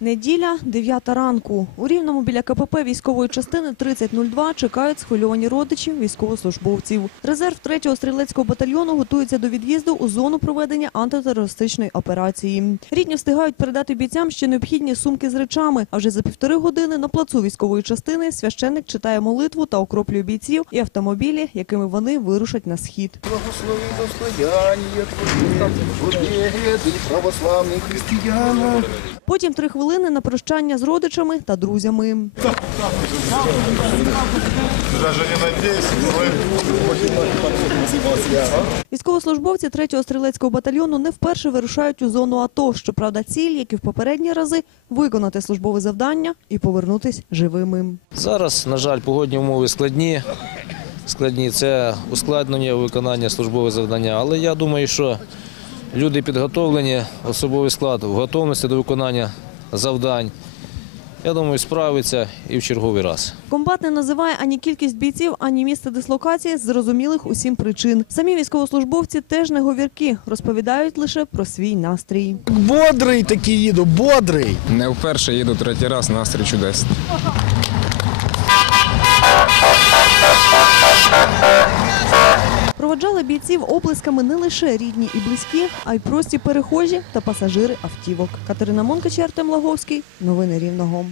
Неділя, 9 ранку. У Рівному біля КПП військової частини 3002 чекають схвильовані родичі військовослужбовців. Резерв 3-го стрілецького батальйону готується до від'їзду у зону проведення антитерористичної операції. Рідні встигають передати бійцям ще необхідні сумки з речами. А вже за півтори години на плацу військової частини священник читає молитву та окроплює бійців і автомобілі, якими вони вирушать на схід. Благослови достояние Твоє, православних християн. Потім три хвилини на прощання з родичами та друзями. Військовослужбовці 3-го стрілецького батальйону не вперше вирушають у зону АТО. Щоправда, ціль, як і в попередні рази, виконати службове завдання і повернутись живими. Зараз, на жаль, погодні умови складні. Складні це ускладнення виконання службового завдання. Але я думаю, що люди підготовлені, особовий склад в готовності до виконання завдань. Я думаю, справиться і в черговий раз. Комбат не називає ані кількість бійців, ані місце дислокації з зрозумілих усім причин. Самі військовослужбовці теж не говірки, розповідають лише про свій настрій. Бодрий такий їду, бодрий. Не вперше їду третій раз, настрій чудесний. Проводжали бійців оплесками не лише рідні і близькі, а й прості перехожі та пасажири автівок. Катерина Монкачер, Артем Лаговський. Новини Рівного.